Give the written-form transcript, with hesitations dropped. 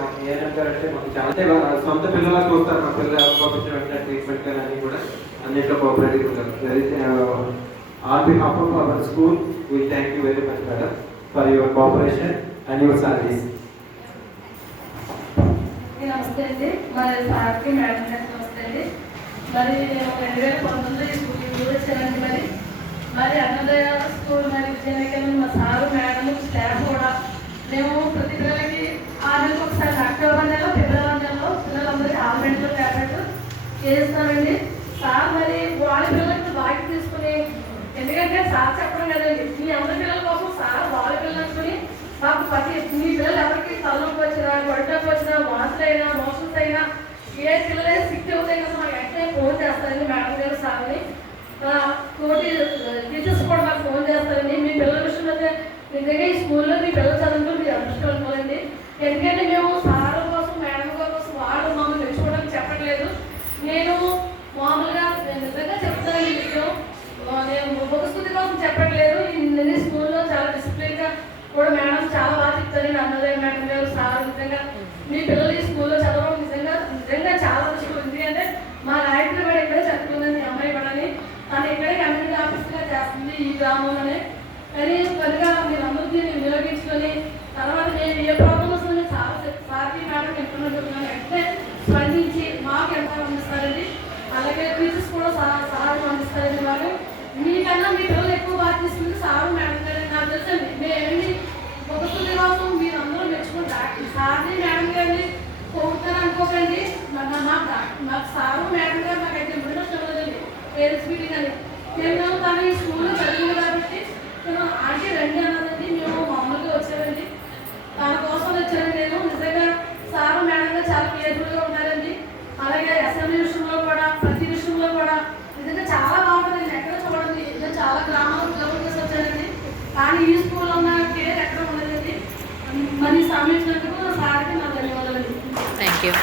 ఏమంటారంటే మాకు చాలా సొంత పిల్లలకు చూస్తారు, మా పిల్లలు పంపించిన వెంటనే ట్రీట్మెంట్ కానీ అన్నీ కూడా అన్నింటిలో కోఆపరేటివ్ ఉంటారు. On behalf of our school we thank you very much madam for your cooperation and your service. నమస్తే అండి, మరి సార్కి మేడం గారికి నమస్తే అండి. మరి 2019 ఈ స్కూల్ వచ్చానండి. మరి అన్నదయ స్కూల్ మరి విజయనగరం మా సారు మేడం స్టాఫ్ కూడా మేము ప్రతి పిల్లలకి 6 నెలలకు ఒకసారి అక్టోబర్ నెలలో ఫిబ్రవరి నెలలో పిల్లలందరికీ ఆల్మెంట్లో ట్యాబ్లెట్ చేస్తామండి. సార్ మరి వాళ్ళ పిల్లలకి బాగా తీసుకుని, ఎందుకంటే సార్ చెప్పడం కదండి, మీ అందరి పిల్లల కోసం సార్ వాళ్ళ పిల్లలు అనుకుని మాకు మీ పిల్లలు ఎవరికి తలనొప్పి వచ్చినా, గొడ్డకు వచ్చినా, వాసులైనా మోషన్స్ అయినా ఏ పిల్లలైనా సిక్ అవుతాయి కదా మాకు వెంటనే ఫోన్ చేస్తారండి మేడం గారు సార్ని. తోటి టీచర్స్ కూడా మాకు ఫోన్ చేస్తారండి. మీ పిల్లల విషయంలో అయితే నిజంగా ఈ స్కూల్లో మీ పిల్లలు చదువుకుంటూ మీరు అదృష్టం అనుకోవాలండి. ఎందుకంటే మేము సార్ కోసం మేడం గారి కోసం వాళ్ళు మమ్మల్ని మెచ్చుకోవడానికి చెప్పట్లేదు. నేను మామూలుగా నిజంగా చెప్తాను, నేను ముఖస్థుతి కోసం చెప్పట్లేదు. ఈ స్కూల్లో చాలా డిసిప్లిన్గా కూడా మేడం చాలా బాగా చెప్తారండి. అన్నదయ్య మేడం గారు సార్ నిజంగా మీ పిల్లలు ఈ స్కూల్లో చదవడం నిజంగా చాలా అదృష్టం. ఎందుకంటే మా నాయకులు కూడా ఇక్కడే చదువుకుందండి, అమ్మాయి పడని తను ఇక్కడే కమ్యూనిటీ ఆఫీస్గా చేస్తుంది ఈ గ్రామంలోనే. కానీ కనుక మీరందరికీ నిలగించుకొని తర్వాత నేను ఏ ప్రాబ్లం వస్తుందో సార్కి మేడం ఎంతమంది చెప్తున్నాను వెంటనే స్పందించి మాకు ఎంత అందిస్తారండి. అలాగే టీచర్స్ కూడా సహాయం అందిస్తారండి. వాళ్ళు మీకన్నా మీ పిల్లలు ఎక్కువ బాగా తీసుకుంటే సారు మేడం గారు నాకు తెలుసండి. మేమేమి ఒకటి కోసం మీరు అందరూ మెచ్చుకుంటారు. సార్ని మేడం గారిని పోతాను అనుకోకండి. నాకు సారు మేడం గారు నాకైతే ఎప్పుడైనా చదవదండి పేరెంట్స్ మీటింగ్ అని. మేము తను ఈ స్కూల్లో చదివింది కాబట్టి నేను ఆంటీ రండి అన్నదండి. మేము మామూలుగా వచ్చామండి, దానికోసం వచ్చాను నేను. నిజంగా సారు మేడం గారు చాలా కేర్ఫుల్గా ఉన్నారండి. అలాగే అసెంబ్లీ విషయంలో కూడా ప్రతి విషయంలో కూడా నిజంగా చాలా బాగుంటుంది. ఎక్కడ చూడండి, ఇంకా చాలా గ్రామాలకు పిల్లలు చేసి వచ్చానండి, కానీ ఈ స్కూల్లో ఉన్న కేర్ ఎక్కడ ఉండదండి. మరి సమీక్షకు సార్కి నా ధన్యవాదాలు. Thank you.